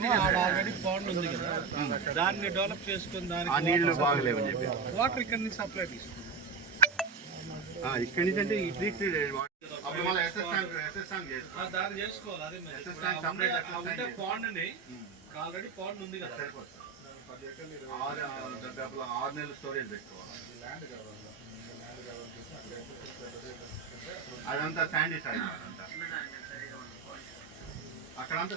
దాన్ని డెవలప్ చేసుకుని దానికి చెప్పి వాటర్ ఇక్కడ నుంచి సప్లై ఇక్కడ నుంచి అంటే ఉంది కదా సరిపోతుంది అదంతా శాండీ సార్ అక్కడంతా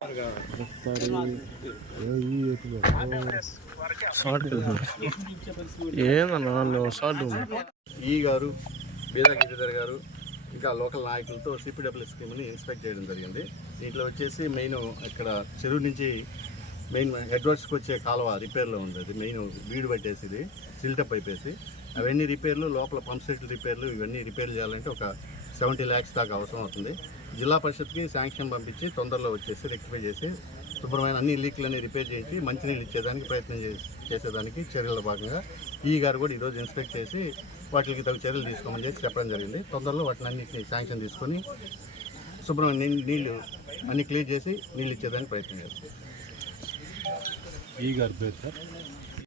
ఈ గారు బీద గిరిధర్ గారు ఇంకా లోకల్ నాయకులతో సిపిడబ్ల్యూ స్కీమ్ని ఇన్స్పెక్ట్ చేయడం జరిగింది దీంట్లో వచ్చేసి మెయిన్ ఇక్కడ చెరువు నుంచి మెయిన్ హెడ్వర్డ్స్కి వచ్చే కాలువ రిపేర్లో అది మెయిన్ వీడు పట్టేసి ఇది అయిపోయేసి అవన్నీ రిపేర్లు లోపల పంప్ సెట్ రిపేర్లు ఇవన్నీ రిపేర్ చేయాలంటే ఒక సెవెంటీ ల్యాక్స్ దాకా అవసరం అవుతుంది జిల్లా పరిషత్కి శాంక్షన్ పంపించి తొందరలో వచ్చేసి రెక్టిఫై చేసి శుభ్రమైన అన్ని లీక్లన్నీ రిపేర్ చేసి మంచినీళ్ళు ఇచ్చేదానికి ప్రయత్నం చేసేదానికి చర్యల భాగంగా ఈ గారు కూడా ఈరోజు ఇన్స్పెక్ట్ చేసి వాటికి తగు చర్యలు తీసుకోమని చెప్పి చెప్పడం జరిగింది తొందరలో వాటిని అన్నింటినీ శాంక్షన్ తీసుకొని శుభ్రమైన నీళ్లు అన్ని క్లీన్ చేసి నీళ్ళు ఇచ్చేదానికి ప్రయత్నం చేస్తారు ఈ గారు పేరు సార్